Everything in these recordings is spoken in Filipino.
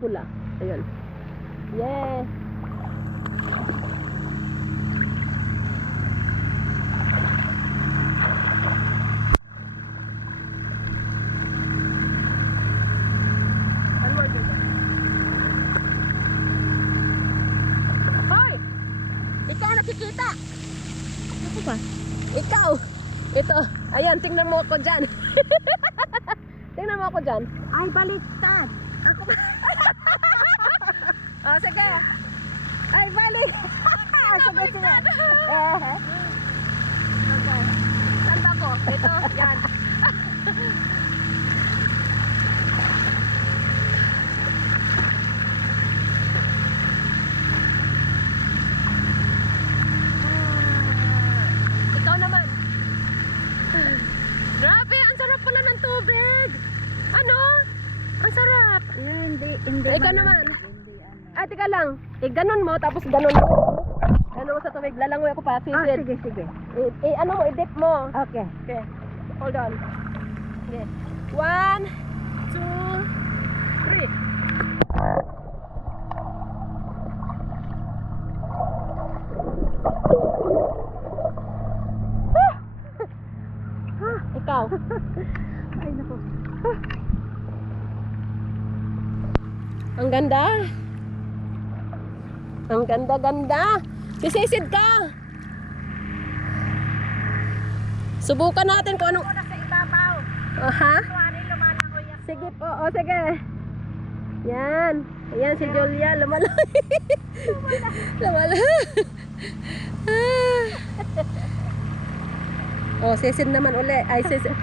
pula. Ayun. Yes. Hoy! Ikaw nakikita. Ako ba? Ikaw. Ito. Ayan, tingnan mo ako dyan. Tingnan mo ako dyan. Ay, baliktad. Ako ba? Oh, sige. Ay, balik. Sige, sige. Okay. Saan ba ko? Ito, yan. Ikaw naman. Grabe, ang sarap pala ng tubig. Ano? Ang sarap. Hindi Ikaw naman. Hindi ano. Ah, tika lang. Ganon mo, tapos ganon mo. Ganon mo sa tubig. Lalangoy ako pa. Sisid. Sige, sige. Ano mo, i-dip mo. Okay. Okay. Hold on. Okay. 1, 2, 3. Ikaw. Ay, naku. Ang ganda. Ang ganda-ganda. Sisisid ka. Subukan natin kung anong... Sa ibabaw. Aha. Tuwari, lumalangoy ako. Sige po. O, sige. Yan. Ayan si Julia. Lumala. Lumala. O, sisid naman uli. Ay, sisid.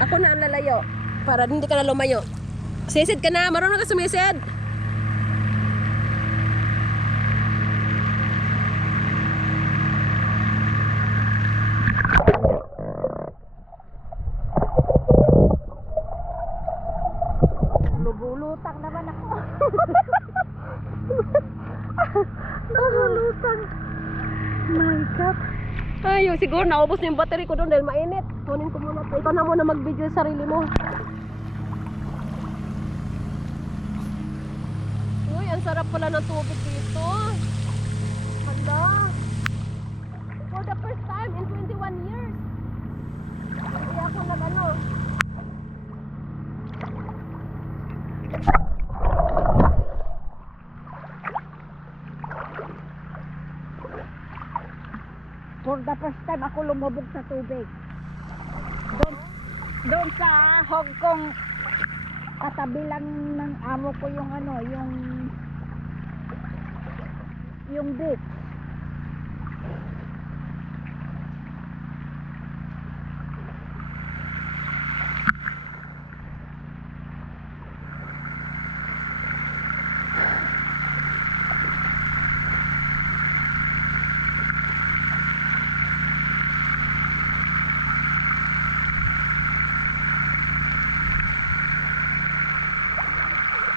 Ako na ang lalayo. Para hindi ka na lumayo. Sisid ka na. Marunong ka sumisid. Lubulutang naman ako. Lubulutang. My God. Ay, siguro naubos na yung battery ko doon dahil mainit. Kunin ko muna. Ikaw na muna mag-video sa sarili mo. Uy, ang sarap pala ng tubig dito. Hala. For the first time in 21 years. Hindi ako nag-ano. For the first time ako lumubog sa tubig. Doon sa Hong Kong, katabi lang ng amo ko yung ano, yung beach.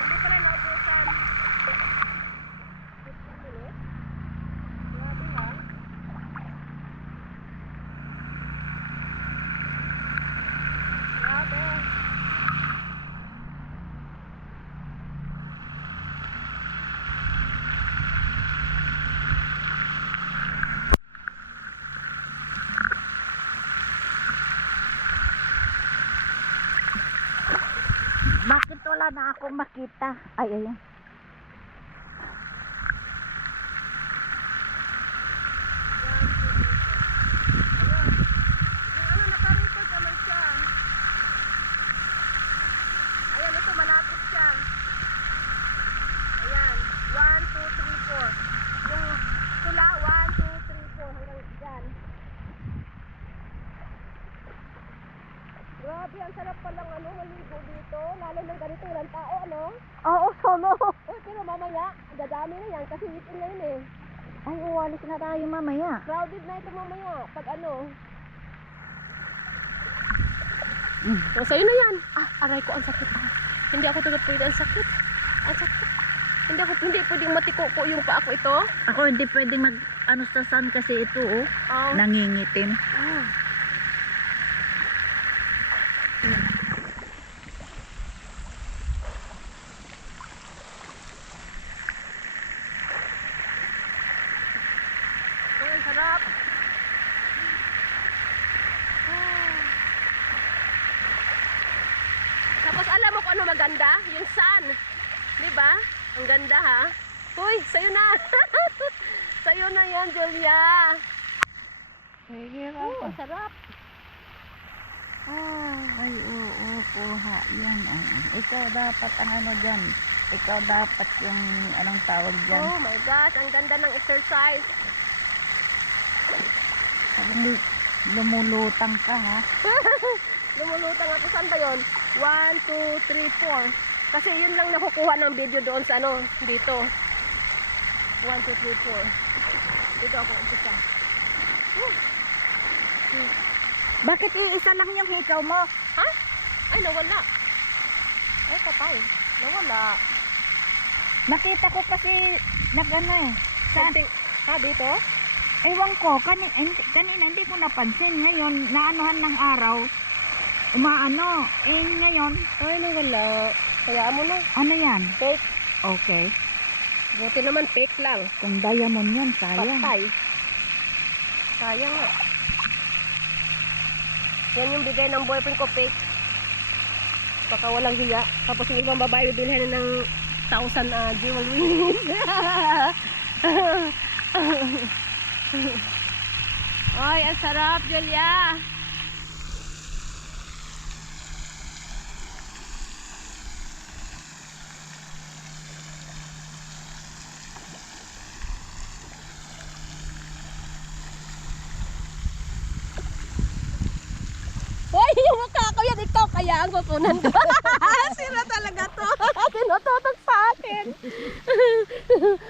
Hindi pala naubusan. 15 minutes? Grabe ha. Grabe. Bakit wala na akong makita? Ay, ayun. Yung ano, naka-record naman siya. Ayan, ito, malapit siya. Ayan, 1, 2, 3, 4. Yung tula, 1, 2, 3, 4, hanggang dyan. Grabe, ang sarap palang ano, maligo dito. Lalo ng ganito, ilang tao, ano? Oo, sono. Oh, pero mamaya, dadami na yan kasi weekend na yun eh. Ay, uwalis na tayo mamaya. Crowded na ito mamaya, pag ano. So, sa'yo na yan. Ah, aray ko, ang sakit. Ah, hindi ako talaga pwede, ang sakit. Ang sakit. Hindi pwedeng matiko ko yung paa ko ito. Ako hindi pwedeng ano sa sun kasi ito, oh. Oh. Nangingitim. Ah. ganda, yung sun. Di ba? Ang ganda ha. Uy, sa'yo na. Sa'yo na yan, Julia. Sige, Oh, ang sarap. Ay, oo, kuha. Yan. Ikaw dapat ang ano dyan. Ikaw dapat yung anong tawag dyan. Oh my gosh, ang ganda ng exercise. Parang lumulutang ka, ha? Lumulutang ako. Saan ba yun? 1, 2, 3, 4. Kasi yun lang nakukuha ng video doon sa ano, dito. 1, 2, 3, 4. Dito ako umpisa. Bakit iisa lang yung hikaw mo? Ha? Ay, nawala. Ay, patay. Nawala. Nakita ko kasi nag-ano eh. Saan? Something. Ha, dito? Ewan ko, kanina hindi ko napansin. Ngayon, naanuhan ng araw, umaano. Ngayon, Ay, nawala. Kaya mo na. ano yan? Fake. Okay. Buti naman fake lang. Kung diamond yan, sayang. Patay. Sayang nga. Yan yung bigay ng boyfriend ko, fake. Baka walang hiya. Tapos yung ibang babae bibilhin na ng 1,000 jewelry. Ay, ang sarap, Julia. Hoy, yung mukha ko yan, ikaw kaya ang kukunan ko. Sira talaga to. Tinututok sa akin.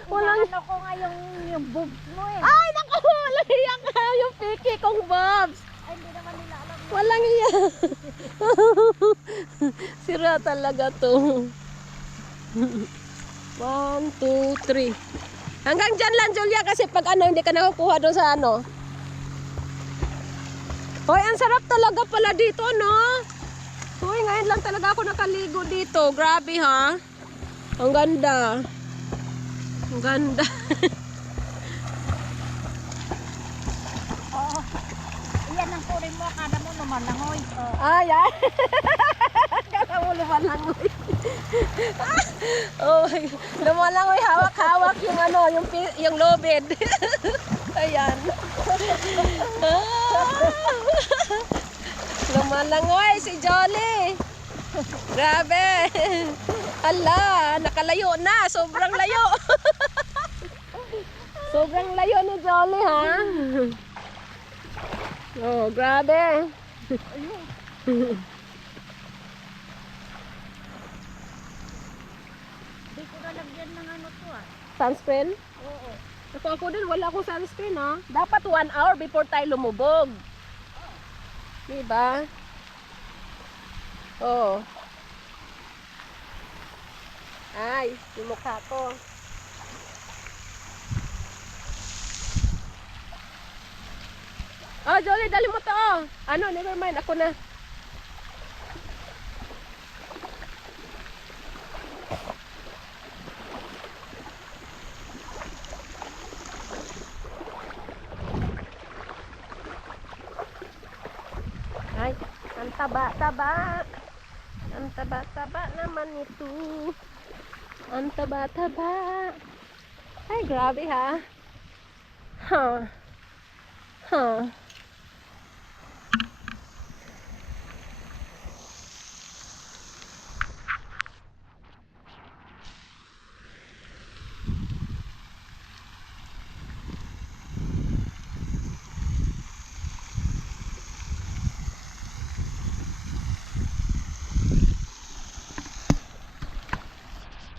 Walang... Ano ko nga yung boobs mo eh. Ay, naku, walang iya ka. Yung piki kong bobs. Ay, hindi naman nila alam. Walang iya. Sira talaga to. 1, 2, 3. Hanggang dyan lang, Julia, kasi pag ano, hindi ka nakukuha doon sa ano. Hoy, ang sarap talaga pala dito, no? Hoy, ngayon lang talaga ako nakaligo dito. Grabe, ha? Ang ganda. Ang ganda. Oo. Iyan ang kurin mo, akala mo numalangoy. Ay, ay. Kala mo lumalangoy. Oh, my God. Lumalangoy, hawak-hawak yung ano, yung lobed. Ayan. Lumalangoy si Jolly. Grabe. Ala, nakalayo na. Sobrang layo. Sobrang layo ni Jolly, ha? Oh, grabe. Hindi ko nalagyan ng ano to ah. Sunscreen? Oo. Ako din, wala akong sunscreen, ha? Dapat 1 hour before tayo lumubog. Diba? Oo. Ay, yung mukha ko. Oh, Jolly, dali mo to. Ano, never mind. Ako na. Ay, ang taba-taba. Ang taba-taba naman ito. Ang taba-taba. Ay, grabe ha. Huh. Huh.